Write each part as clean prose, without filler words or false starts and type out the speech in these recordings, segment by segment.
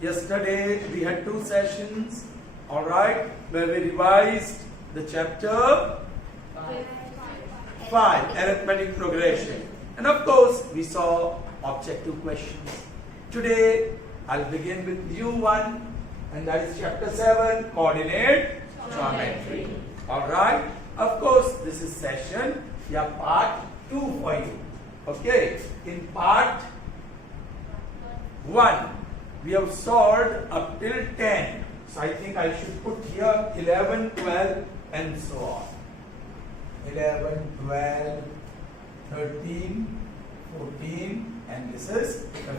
Yesterday we had 2 sessions, alright, where we revised the chapter 5, arithmetic progression. And of course, we saw objective questions. Today, I'll begin with new one, and that is chapter 7, coordinate geometry. Alright, of course, this is session, part 2 for you. Okay, in part 1, we have solved up till 10. So I think I should put here 11, 12 and so on. 11, 12, 13, 14 and this is 15.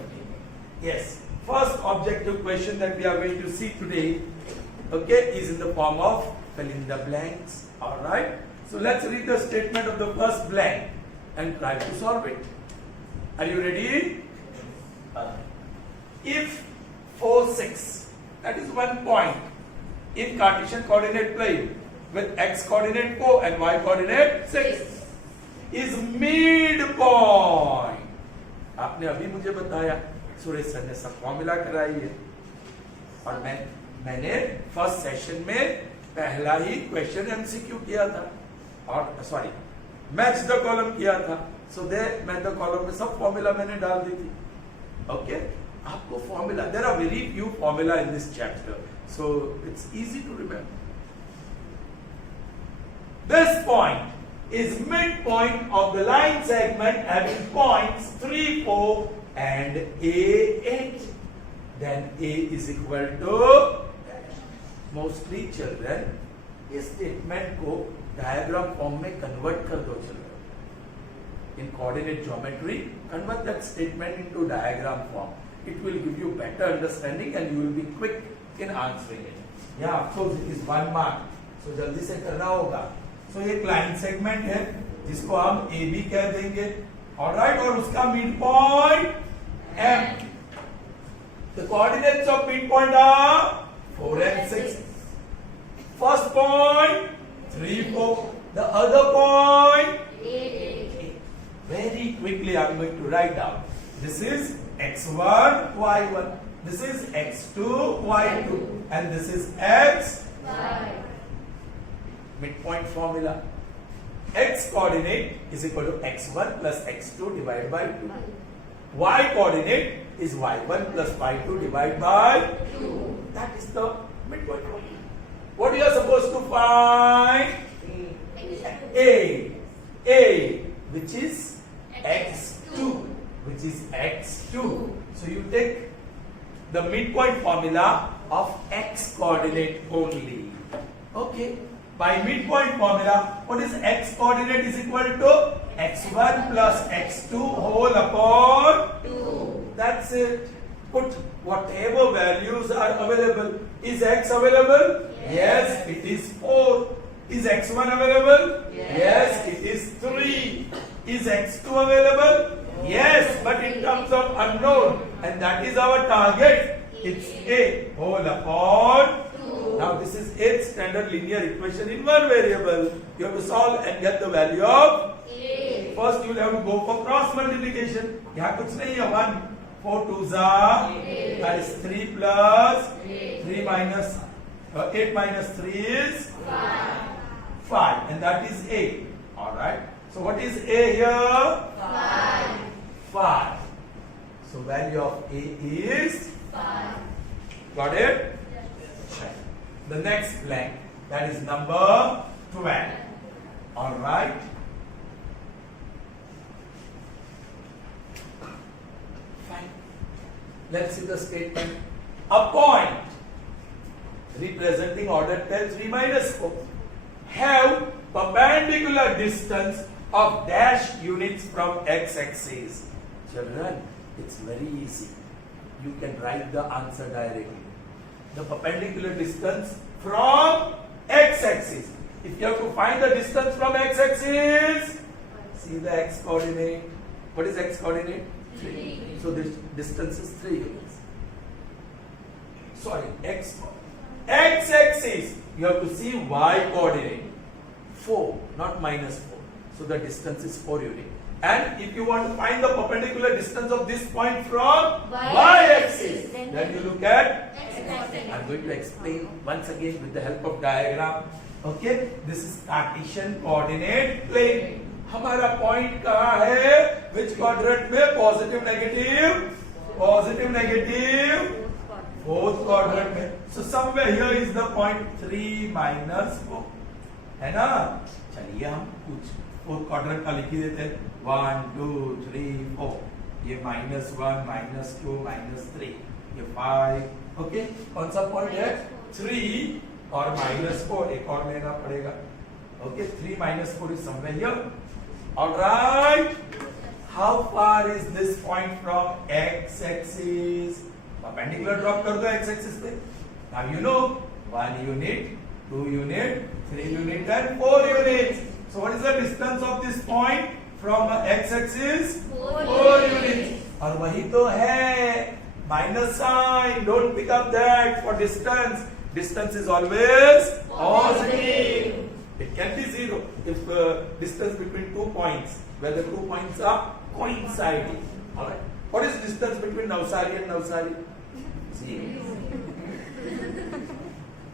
Yes, first objective question that we are going to see today, okay, is in the form of fill in the blanks. Alright, so let's read the statement of the first blank and try to solve it. Are you ready? If 4, 6, that is 1 point in Cartesian coordinate plane with x coordinate 4 and y coordinate 6 is midpoint. आपने अभी मुझे बताया, Suresh sir ने सब formula कराई है और मैंने फर्स्ट सेशन में पहला ही क्वेश्चन एमसीक्यू किया था और सॉरी मैच द कॉलम किया था. So they match the column में सब फॉर्मूला मैंने डाल दी थी. ओके, आपको formula, there are very few formula in this chapter, so it's easy to remember. This point is midpoint of the line segment having points 3, 4 and A8. Then A is equal to, mostly children, इस statement को diagram form में convert कर दो children. In coordinate geometry, convert that statement into diagram form. It will give you better understanding and you will be quick in answering it. Yeah, of course it is 1 mark. So जल्दी से करना होगा. So एक line segment है जिसको हम A B कह देंगे, ऑलराइट, और उसका mid point M. The coordinates of mid point are 4 and 6. First point 3, 4. The other point 8. Very quickly I am going to write down. This is x1, y1. This is x2, y2, and this is x. Midpoint formula. X coordinate is equal to x1 plus x2 divided by 2. Y coordinate is y1 plus y2 divided by 2. That is the midpoint formula. What you are supposed to find? A, which is x2, which is x2. So you take the midpoint formula of x coordinate only. Okay. By midpoint formula, what is x coordinate is equal to x1 plus x2 whole upon 2. That's it. Put whatever values are available. Is x available? Yes, it is 4. Is x1 available? Yes, it is 3. Is x2 available? Yes, but in terms of unknown, and that is our target. It's a whole upon. Now this is 8th standard linear equation in one variable. You have to solve and get the value of A. First you will have to go for cross multiplication. यहाँ कुछ नहीं है, 1, 4 2s are 8. That is 3 plus 3 minus 8 minus 3 is 5, and that is A. All right. So what is A here? 5. So value of A is 5. Got it? The next blank, that is number 12. All right. Fine. Let's see the statement. A point representing order 10 3 minus 4 have perpendicular distance of dash units from x-axis. Children, it's very easy. You can write the answer directly. The perpendicular distance from x-axis. If you have to find the distance from x-axis, see the x coordinate. What is x coordinate? 3. So this distance is 3 units. Sorry, x-axis. You have to see y coordinate. 4, not minus 4. So the distance is 4 units. And if you want to find the perpendicular distance of this point from y-axis, then you look at. I'm going to explain once again with the help of diagram. Okay, this is Cartesian coordinate plane. हमारा point कहाँ है? Which quadrant में? Positive, negative, fourth quadrant में. So somewhere here is the point 3 minus 4. है ना? चलिए हम कुछ फोर्थ क्वाड्रेंट का लिख ही देते हैं. 1 2 3 4. ये -1 -2 -3. ये 5. ओके, कौन सा पॉइंट है? 3 और -4 एक और लेना पड़ेगा. Okay, 3 -4 is somewhere here. All right. How far is this point from x-axis? Perpendicular drop कर दो x-axis पे. Now you know 1 unit, 2 unit, 3 unit and 4 units. So what is the distance of this point from x-axis? 4 units. और वही तो है minus sign. Don't pick up that for distance. Distance is always positive. It can be 0 if distance between 2 points where the 2 points are coinciding. All right. What is distance between Navsari and Navsari? 0.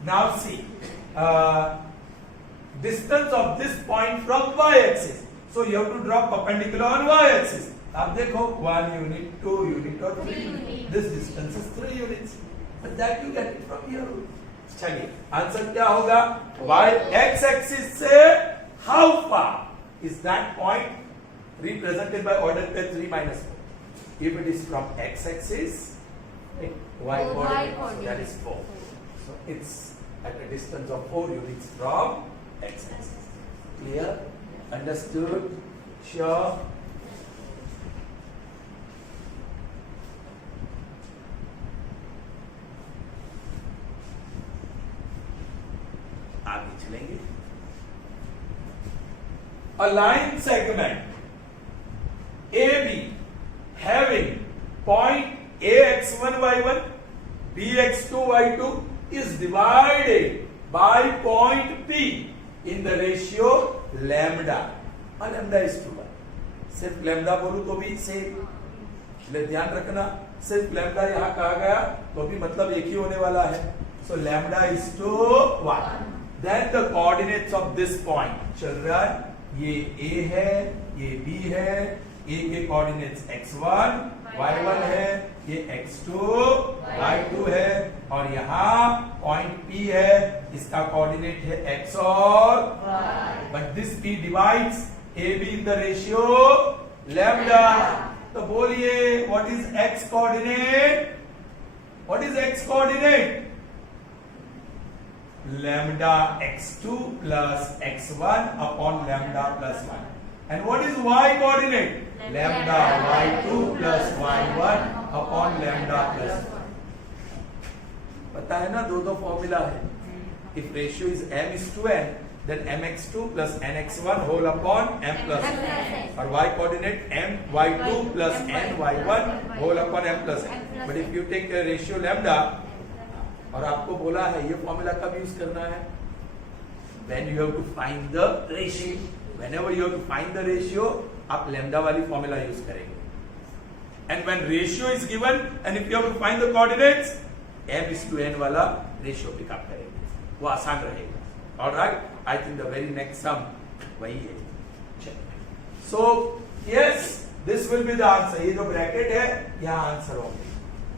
Now see, distance of this point from y-axis. So you have to draw perpendicular on y-axis. अब देखो 1 unit, 2 unit or 3 unit. This distance is 3 units. But that you get it from here. चलिए answer क्या होगा? y x axis से how far is that point represented by order pair 3 minus 4? If it is from x axis, y coordinate, that is 4. So it's at a distance of 4 units from x axis. Clear? Understood? Sure? आगे चलेंगे. A line segment AB having point AX1 Y1 BX2 Y2 is divided by point P in the ratio lambda. और lambda is to 1. सिर्फ lambda बोलूं तो भी same. इसलिए ध्यान रखना, सिर्फ lambda यहां कहा गया तो भी मतलब एक ही होने वाला है. So lambda is to 1. Then the coordinates of this point, children, ये A है, ये B है, A के coordinates x1, y1 है, ये x2, y2 है, और यहाँ point P है, इसका coordinate है x और y. But this P divides AB in the ratio lambda. तो बोलिए, what is x coordinate? What is x coordinate? Lambda x2 plus x1 upon lambda plus 1. And what is y coordinate? Lambda y2 plus y1 upon lambda plus 1. पता है ना, दो formula है. If ratio is m is to n, then mx2 plus nx1 whole upon m plus n. और y coordinate m y2 plus n y1 whole upon m plus n. But if you take a ratio lambda, और आपको बोला है ये formula कब use करना है? When you have to find the ratio. Whenever you have to find the ratio, आप lambda वाली फॉर्मूला यूज करेंगे. And when ratio is given and if you have to find the coordinates, m is to n वाला ratio pick up करेंगे. वो आसान रहेगा. All right? I think the very next sum वही है. So yes, this will be the answer. ये जो bracket है यहाँ आंसर होंगे.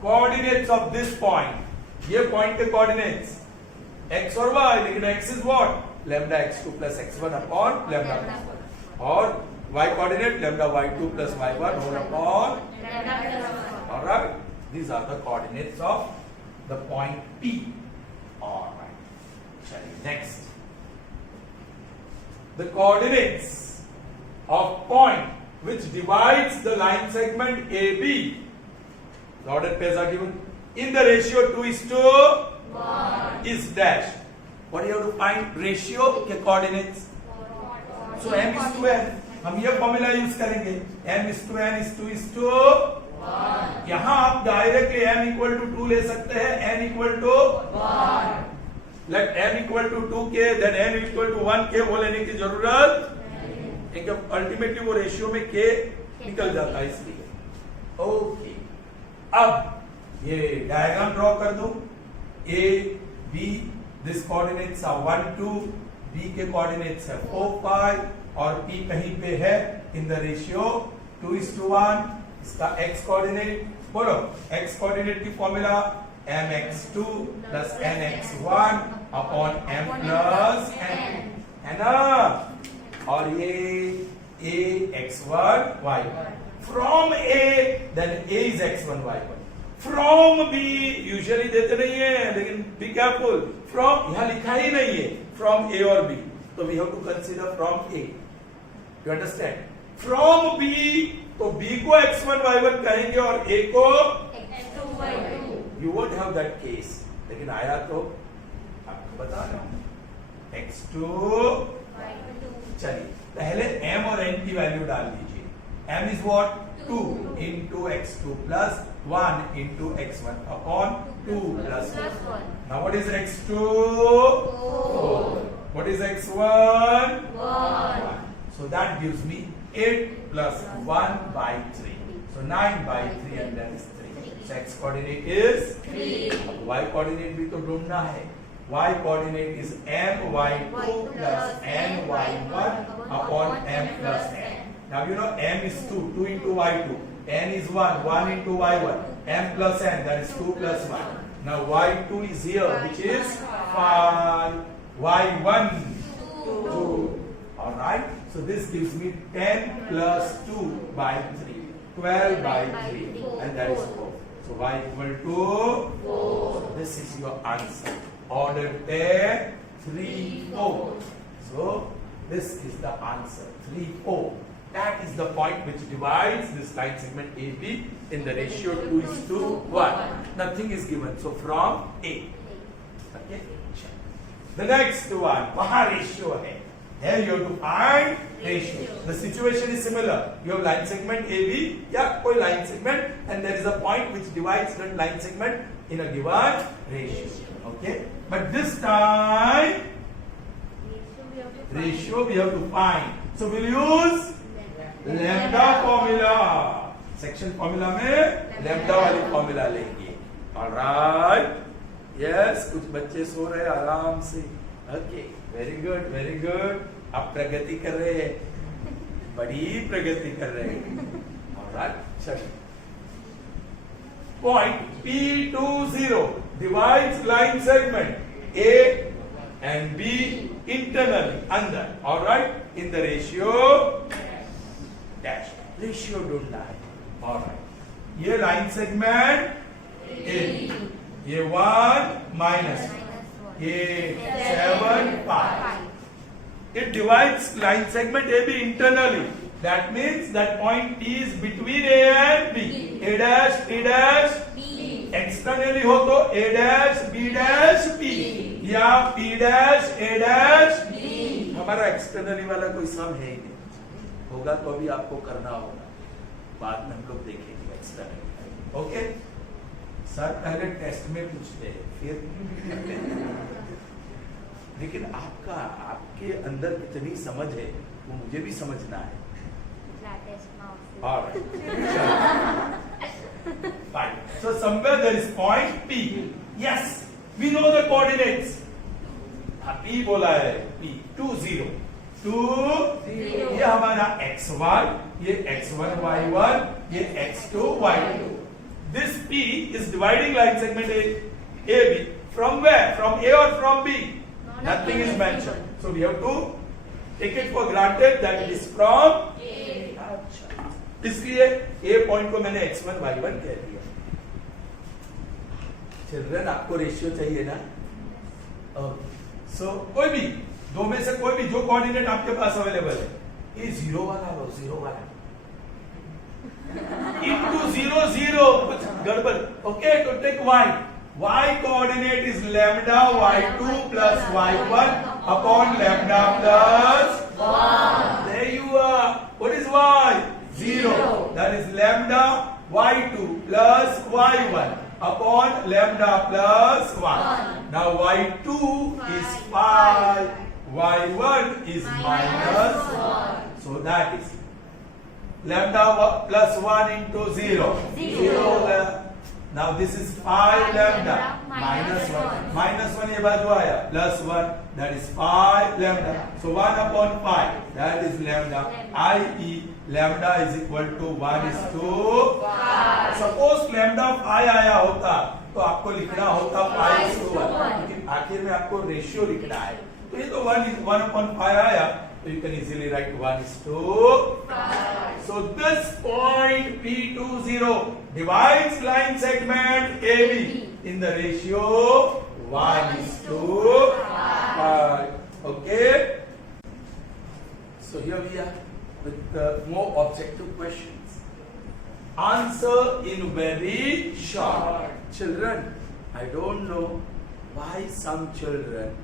Coordinates of this point. ये पॉइंट के कोऑर्डिनेट्स x और y, लेकिन x is what? Lambda x2 plus x1 upon lambda plus 1. और y coordinate lambda y2 plus y1 whole upon lambda plus 1. Alright, these are the coordinates of the point P. Alright, चलिए next. The coordinates of point which divides the line segment AB. The ordered pairs are given in the ratio 2 is to 1 is dash. What do you have to find? Ratio के coordinates. So m is to n. हम ये formula use करेंगे. m is to n is 2 is to 1. यहाँ आप directly m equal to 2 ले सकते हैं. n equal to 1. Let m equal to 2 के then n equal to 1 के वो लेने की जरूरत क्योंकि अल्टीमेटली वो रेशियो में के निकल जाता है इसलिए। ओके, अब ये डायग्राम ड्रॉ कर दो। A B, this coordinates are 1 2, B के कोऑर्डिनेट्स है 4 5 और पी कहीं पे है इन द रेशियो 2:1। इसका एक्स कोऑर्डिनेट बोलो, एक्स कोऑर्डिनेट की formula mx2 plus nx1 upon m plus n, है ना। और ये ax1 y1 from a, then a is x1 y1 फ्रॉम b यूजुअली देते नहीं है, लेकिन बी केयरफुल, फ्रॉम यहां लिखा ही नहीं है फ्रॉम a और b, तो we have to consider from a, you understand. From b तो b को x1 y1 कहेंगे और a को x2 y2। You won't have that case, लेकिन आया तो आपको बता रहा हूं x2 y2। चलिए पहले m और n की वैल्यू डाल दीजिए। m is what 2 into x2 plus 1 into x1 upon 2 plus 1. Now what is x2? 4. What is x1? 1. So that gives me 8 plus 1 by 3. So 9 by 3 and that is 3. So x coordinate is 3. Y coordinate भी तो ढूंढना है। Y coordinate is my2 plus ny1 upon m plus n. Now you know m is 2, 2 into y2. n is 1, 1 into y1. m plus n, that is 2 plus 1. Now y2 is here, which is 5. y1, 2. Alright, so this gives me 10 plus 2 by 3. 12 by 3. And that is 4. So y equal to 4. So this is your answer. Order 10, 3, 4. So this is the answer, 3, 4. That is the point which divides this line segment AB in the ratio 2:1. Nothing is given. So from A. Okay. The next one, वहाँ ratio है. Here you have to find ratio. The situation is similar. You have line segment AB या कोई line segment, and there is a point which divides that line segment in a given ratio. Okay. But this time ratio we have to find. So we'll use lambda formula. Section formula में lambda वाली formula लेंगे। Alright, yes, कुछ बच्चे सो रहे हैं आराम से। Okay, very good, very good. आप प्रगति कर रहे हैं, बड़ी प्रगति कर रहे हैं। ऑलराइट, चलिए। Point P20 divides line segment A and B internally अंदर। Alright, in the ratio dash, ratio ढूंढना है। ऑलराइट, ये लाइन सेगमेंट ए, ये 1 माइनस, ये 7 5। It divides line segment A B internally. That means that point P is between A and B. A dash B dash externally हो तो A dash B dash P या P dash A dash B। हमारा externally वाला कोई सम है ही नहीं, होगा तो अभी आपको करना होगा, बाद में हम लोग देखेंगे एक्स्ट्रा। ओके सर, पहले टेस्ट में पूछते हैं फिर लेकिन आपके अंदर कितनी समझ है वो मुझे भी समझना है। Fine. So somewhere there is point P. Yes, we know the coordinates. P बोला है, P 2 0 2 0। ये हमारा x1, ये x1 y1, ये x2 y2। This P is dividing line segment AB from where? From A or from B? Nothing is mentioned. So we have to take it for granted that it is from A. इसलिए A point को मैंने x1 y1 कह दिया। Children, आपको ratio चाहिए ना? सो कोई भी दो में से कोई भी जो कोऑर्डिनेट आपके पास अवेलेबल है, ये 0 वाला लो, 0 वाला into 0 0 कुछ गड़बड़। ओके, तो take y coordinate is lambda y2 plus y1 upon lambda plus 1। There you are. What is y? 0. That is lambda y2 plus y1 upon lambda plus 1। Now y2 is 5, y1 is minus 1. So that is lambda plus 1 into 0. Zero. Now this is 5 lambda minus 1. Minus 1 ये बाजू आया plus 1, that is 5 lambda. So 1 upon 5, that is lambda. I.e. lambda is equal to 1 is to 5. Suppose lambda 5 आया होता तो आपको लिखना होता 5 is to 1, क्योंकि आखिर में आपको रेशियो लिखना है. तो ये तो 1 upon 5 आया, so you can easily write 1 is to 5. So this point P20 divides line segment AB in the ratio 1 is to 5. Okay. So here we are with more objective questions. Answer in very short. Children, I don't know why some children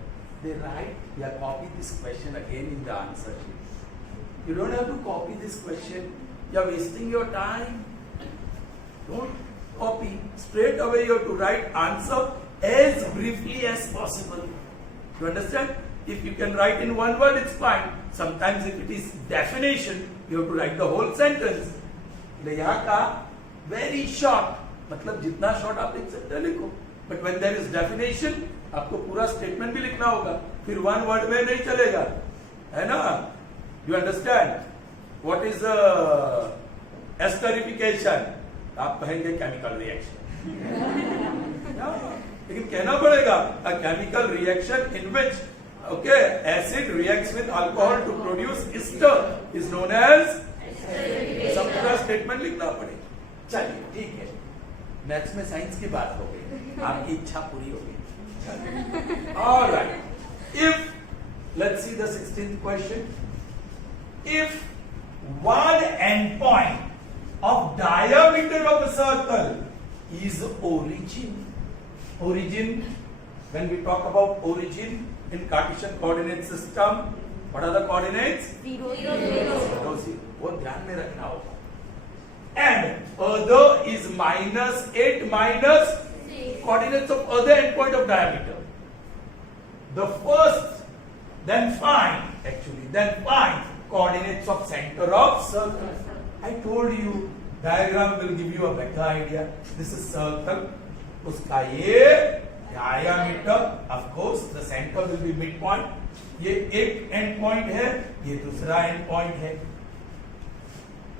they write or copy this question again in the answer sheet. You don't have to copy this question. You are wasting your time. Don't copy. Straight away you have to write answer as briefly as possible. You understand? If you can write in one word, it's fine. Sometimes if it is definition, you have to write the whole sentence. यहाँ का very short, मतलब जितना short आप लिख सकते हो लिखो. But when there is definition, आपको पूरा statement भी लिखना होगा. फिर one word में नहीं चलेगा, है ना? You understand? What is esterification? आप कहेंगे chemical reaction. लेकिन कहना पड़ेगा a chemical reaction in which acid reacts with alcohol to produce ester is known as सब पूरा स्टेटमेंट लिखना पड़ेगा. चलिए ठीक है, मैथ्स में साइंस की बात हो गई, आपकी इच्छा पूरी हो गई. Alright, if let's see the 16th question. If one end point of diameter of a circle is origin, when we talk about origin in Cartesian coordinate system, what are the coordinates? 0, 0. 0, 0. वो ध्यान में रखना होगा. And other is minus 8 minus coordinates of other endpoint of diameter. The first, then find coordinates of center of circle. I told you diagram will give you a better idea. This is circle. उसका ये diameter, of course the center will be midpoint. ये एक end point है, ये दूसरा end point है.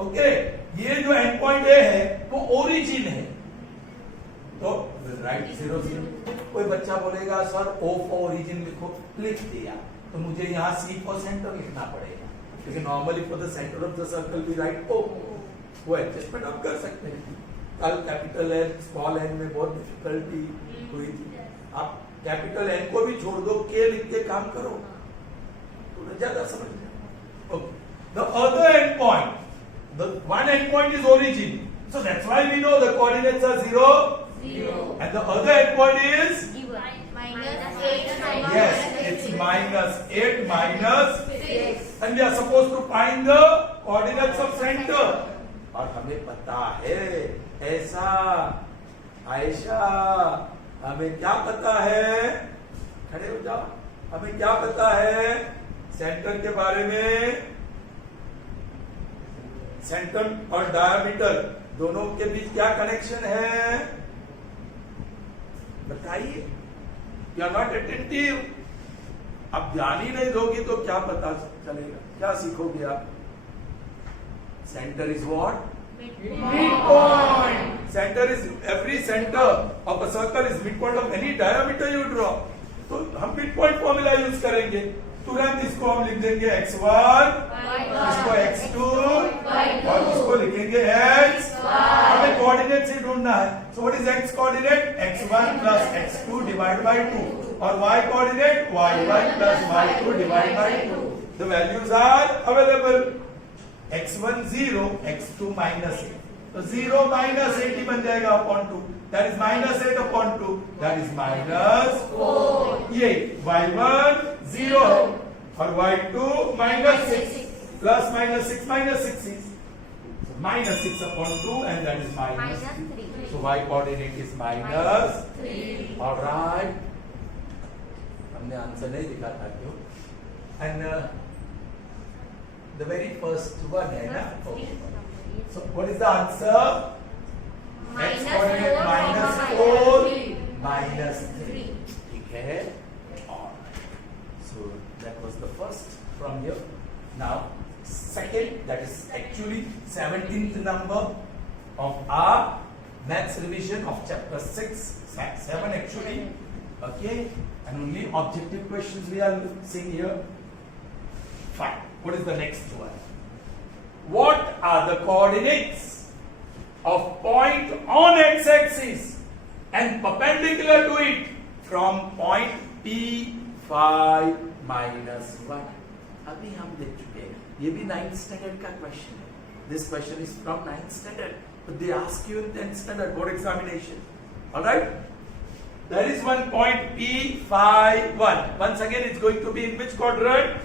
Okay, ये जो एंड पॉइंट ए है वो ओरिजिन है, तो राइट 0, 0. कोई बच्चा बोलेगा सर ओ फॉर ओरिजिन लिखो, लिख दिया, तो मुझे यहाँ सी फॉर सेंटर लिखना पड़ेगा, लेकिन normally for the centre of the circle भी राइट ओ. वो एडजस्टमेंट आप कर सकते हैं. कल कैपिटल एन स्मॉल एन में बहुत डिफिकल्टी हुई थी. आप कैपिटल एन को भी छोड़ दो, के लिख के काम करो तो ज्यादा समझ जाओ. Okay, the other and point, the one endpoint is origin, so that's why we know the coordinates are 0, 0. and the other endpoint is Minus 8. yes, it's minus 8 minus 6. and we are supposed to find the coordinates of center. और हमें पता है ऐसा, आयशा हमें क्या पता है, खड़े हो जाओ, हमें क्या पता है सेंटर के बारे में? सेंटर और डायमीटर दोनों के बीच क्या कनेक्शन है बताइए. You are not attentive. अब ध्यान ही नहीं दोगी तो क्या पता चलेगा, क्या सीखोगे आप? Centre is what? Midpoint. Center is every center of a circle is midpoint of any diameter you draw. तो हम midpoint फॉर्मूला यूज करेंगे. तुरंत इसको हम लिख देंगे x1, इसको x2 और इसको लिखेंगे x. हमें कोऑर्डिनेट से ढूंढना है. So what is x coordinate? x1 plus x2 divided by 2. और y coordinate y1 plus y2 divided by 2. The values are available. x1 0, x2 minus 8. तो 0 minus 8 ही बन जाएगा upon 2. That is minus 8 upon 2. That is minus 4. ये y1 0 और y2 minus 6. Plus minus 6 minus 6 is so minus 6 upon 2 and that is minus 3. So y coordinate is minus 3. All right. हमने answer नहीं दिखा था क्यों? And the very first one है ना. Okay. So what is the answer? X coordinate minus 4 minus 3. ठीक है. Alright. So that was the first from here. Now second, that is actually 17th number of our maths revision of chapter 6, 7 actually. Okay, and only objective questions we are seeing here. Fine. What is the next one? What are the coordinates of point on x-axis and perpendicular to it from point P5 minus 1? अभी हम देख चुके हैं. ये भी 9th standard का question है. This question is from 9th standard, but they ask you in 10th standard board examination. All right? There is one point P5(1). Once again, it's going to be in which quadrant?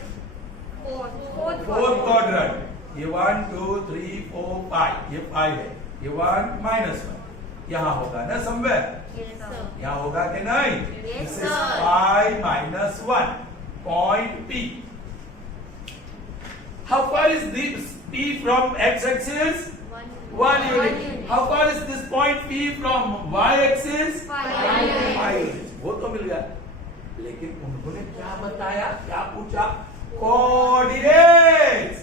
Fourth quadrant. ये 1, 2, 3, 4, 5. ये 5 है. ये 1 minus 1. यहाँ होगा ना somewhere? Yes, sir. यहाँ होगा कि नहीं? Yes, This sir. is 5 minus 1. Point P. How far is this P from x-axis? 1 unit. How far is this point P from y-axis? 5 unit. 5 units. वो तो मिल गया. लेकिन उन्होंने क्या बताया? क्या पूछा? Coordinates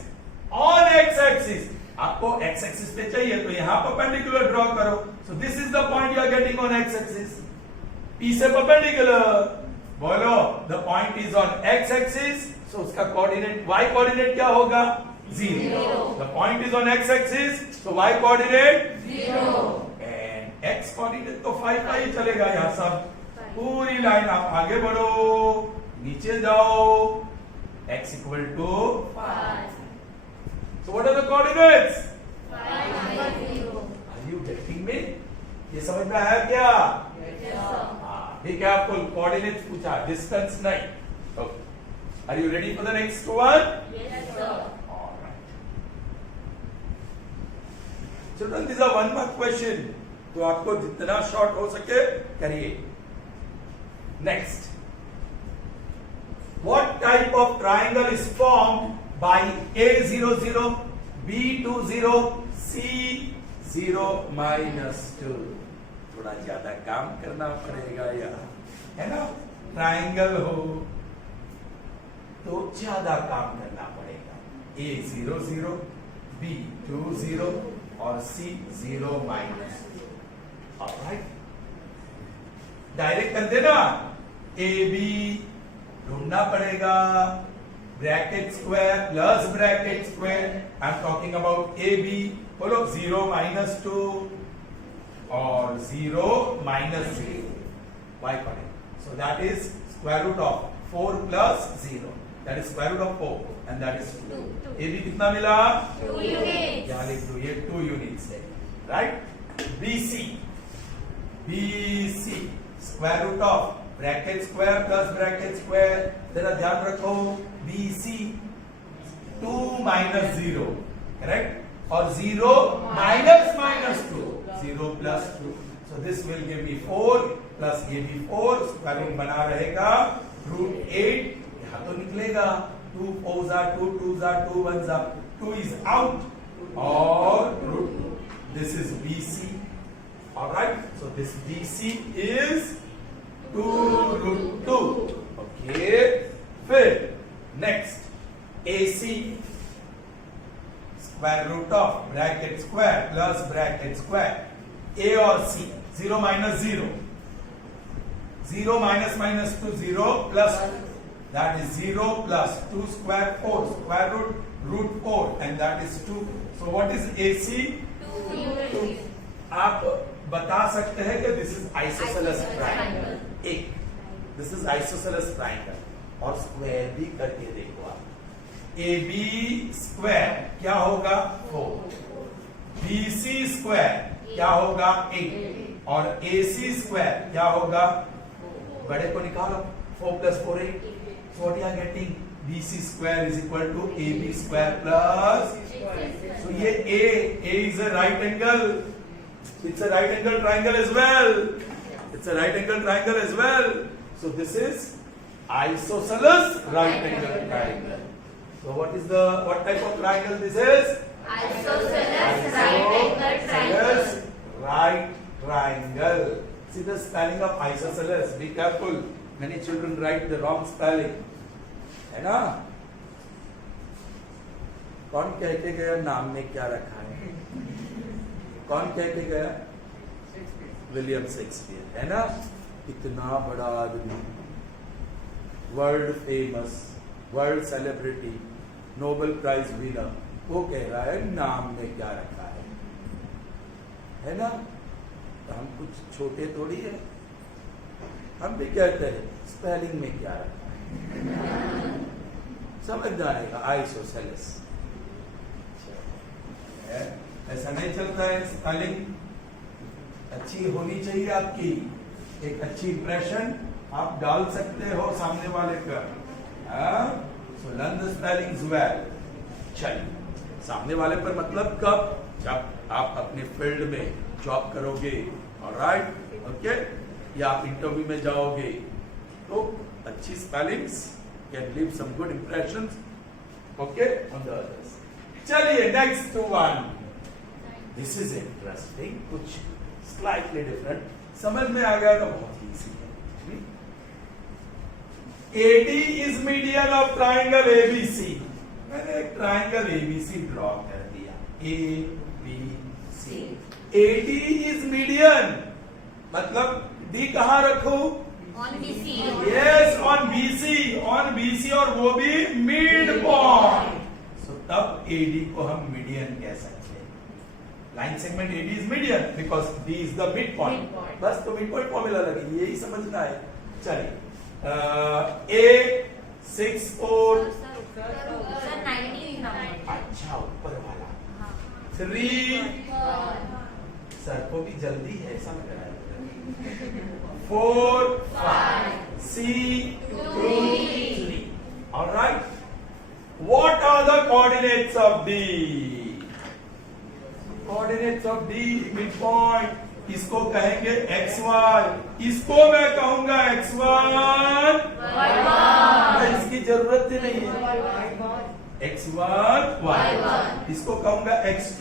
on x-axis. आपको x-axis पे चाहिए तो यहाँ perpendicular draw करो. So this is the point you are getting on x-axis. P से perpendicular. बोलो, the point is on x-axis. So उसका coordinate, y coordinate क्या होगा? 0. The point is on x-axis. So y coordinate 0. and x coordinate तो 5 ही चलेगा यहाँ सब. पूरी लाइन आप आगे बढ़ो, नीचे जाओ. X equal to 5. So what are the coordinates? 5 Are you getting me? ये समझ में आया क्या? हाँ, ठीक है. आपको coordinates पूछा, distance नहीं. Okay. Are you ready for the next one? Yes, sir. All right. Children, these are one mark question. तो आपको जितना short हो सके करिए. Next. What type of triangle is formed by A00, B20, C0 minus 2? थोड़ा ज्यादा काम करना पड़ेगा यार, है ना? ट्राइंगल हो तो ज्यादा काम करना पड़ेगा. A00, B20 और C0 minus 2. Alright? डायरेक्ट कर देना. AB ढूंढना पड़ेगा. Bracket square plus bracket square. I am talking about A B. बोलो 0 minus 2 और 0 minus 0. y पढ़े. So that is square root of 4 plus 0. That is square root of 4 and that is 2. A B कितना मिला? 2 units. यहाँ लिख दो, ये 2 units है. Right? BC square root of bracket square plus bracket square. जरा ध्यान रखो, BC 2 minus 0, करेक्ट? और 0 minus minus 2, 0 plus 2. So this will give me 4 plus ये भी 4. स्क्वायर रूट बना रहेगा root 8. यहाँ तो निकलेगा 2 4s are 2, 2s are 2, 1s are 2 is out और root 2. This is BC. All right. So this BC is 2 root 2. Okay. फिर next AC square root of bracket square plus bracket square. A और C 0 minus 0. 0 minus minus 2 0 plus that is 0 plus 2 square 4 square root 4 and that is 2. So what is AC? 2 units. आप बता सकते हैं कि this is isosceles triangle. एक this is isosceles triangle और square भी करके देखो आप. AB स्क्वायर क्या होगा? 4. BC स्क्वायर क्या होगा? 8 और AC स्क्वायर क्या होगा? बड़े को निकालो. 4 plus 4 8. So what you are getting? BC square is equal to AB square plus. So ये A is a right angle. It's a right angle triangle as well. It's a right angle triangle as well. So this is isosceles right angle triangle. So what type of triangle this is? Isosceles right-angle triangle. Right triangle. See the spelling of isosceles. Be careful. Many children write the wrong spelling. है ना? कौन कह के गया नाम में क्या रखा है? कौन कह के गया? विलियम शेक्सपियर, है ना? इतना बड़ा आदमी, world famous, world celebrity, Nobel prize winner, वो कह रहा है नाम में क्या रखा है ना? तो हम कुछ छोटे थोड़ी है, हम भी कहते हैं स्पेलिंग में क्या रखा है, समझ जाएगा। आइसोसेलेस ऐसा नहीं चलता है। स्पेलिंग अच्छी होनी चाहिए आपकी, एक अच्छी इंप्रेशन आप डाल सकते हो सामने वाले का। So learn the spellings well. चलिए, सामने वाले पर मतलब कब? जब आप अपने फील्ड में जॉब करोगे, ऑलराइट, ओके, या आप इंटरव्यू में जाओगे, तो अच्छी spellings can leave some good impressions, okay, on the others. चलिए next one, this is interesting, कुछ स्लाइटली डिफरेंट, समझ में आ गया तो बहुत इजी है। AD is median of triangle ABC। मैंने एक ट्राइंगल ABC ड्रॉ कर दिया, ABC। AD इज मीडियन, मतलब D कहां रखूं? On BC. Yes, on BC, और वो भी मिड पॉइंट। सो तब AD को हम मीडियन कह सकते हैं। Line segment AD is median because D is the mid point. Midpoint. बस तो मिड पॉइंट फॉर्मूला लगे, यही समझना है। चलिए, A6 4, सर 19 नंबर। अच्छा ऊपर वाला, हाँ। 3, सर को भी जल्दी है ऐसा लग रहा है, 4, 5, C, 2, 3, alright. What are the coordinates of D? Coordinates of D, midpoint, इसको कहेंगे XY, इसको मैं कहूंगा X1, इसकी जरूरत ही नहीं है, X1, Y1, इसको कहूंगा X2,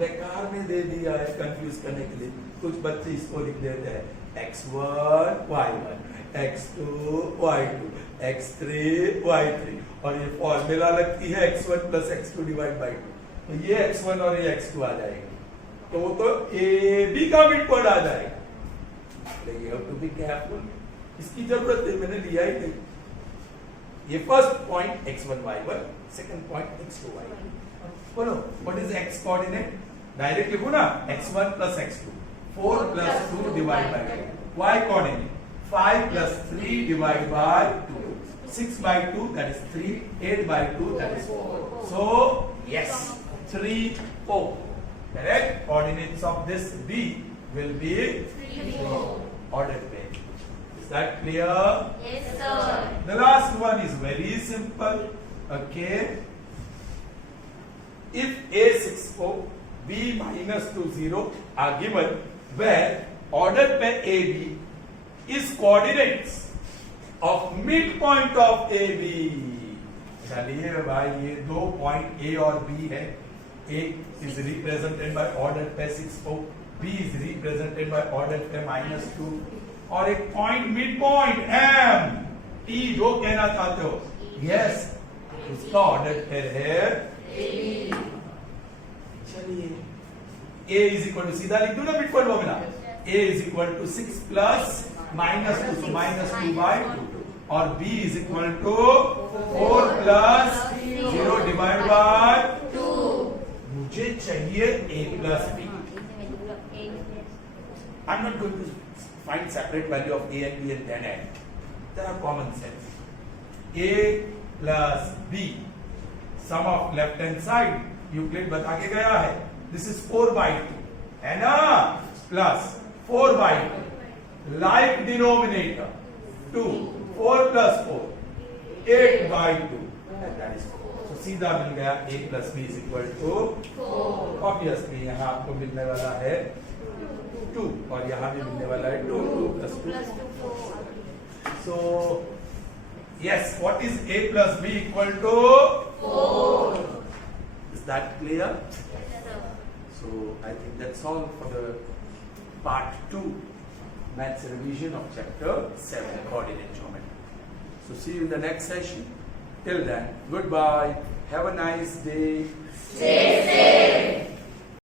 बेकार में दे दिया है कंफ्यूज करने के लिए। कुछ बच्चे इसको लिख देते हैं X1, Y1, X2, Y2, X3, Y3, और ये फॉर्मूला लगती है X1 plus X2 divide by 2, तो ये X1 और ये X2 आ जाएगा, तो वो तो AB का मिडपॉइंट आ जाएगा। You have to be careful, इसकी जरूरत है, मैंने लिया ही नहीं। ये first point X1 Y1, second point X2 Y2। बोलो what is X coordinate? Direct लिखो ना, X1 plus X2, 4 plus 2 divide by 2। Y coordinate 5 plus 3 divide by 2, 6 by 2 that is 3, 8 by 2 that is 4. So yes, 3, 4. Correct? Coordinates of this D will be 3, 4. ordered pair. Is that clear? Yes, sir. The last one is very simple. Okay. If A64, B minus 2, 0 are given, where ordered pair AB is coordinates of midpoint of AB. चलिए भाई, ये दो point A और B है। A is represented by ordered pair 6, 4, B is represented by ordered pair -2, और एक point mid point M, T जो कहना चाहते हो, यस, उसका ऑर्डर्ड पेयर है AB। चलिए, A is equal to, सीधा लिख दूं ना mid point formula, A is equal to 6 plus -2, so -2 by 2, और B is equal to 4 plus 0 divide by 2। मुझे चाहिए A plus B. I'm not going to find separate value of A and B and then add. There are common sense. A plus B, sum of left hand side, Euclid बता के गया है. This is 4 by 2, है ना? Plus 4 by 2, like denominator 2, 4 plus 4, 8 by 2, and that is 4. So सीधा मिल गया A plus B is equal to 4. Obviously यहाँ आपको मिलने वाला है 2 और यहाँ भी मिलने वाला है 2, 2 plus 2. So Yes, what is A plus B equal to? 4. Is that clear? Yes, sir. So I think that's all for the part 2 maths revision of chapter 7 coordinate geometry. So see you in the next session. Till then, goodbye. Have a nice day. Stay safe.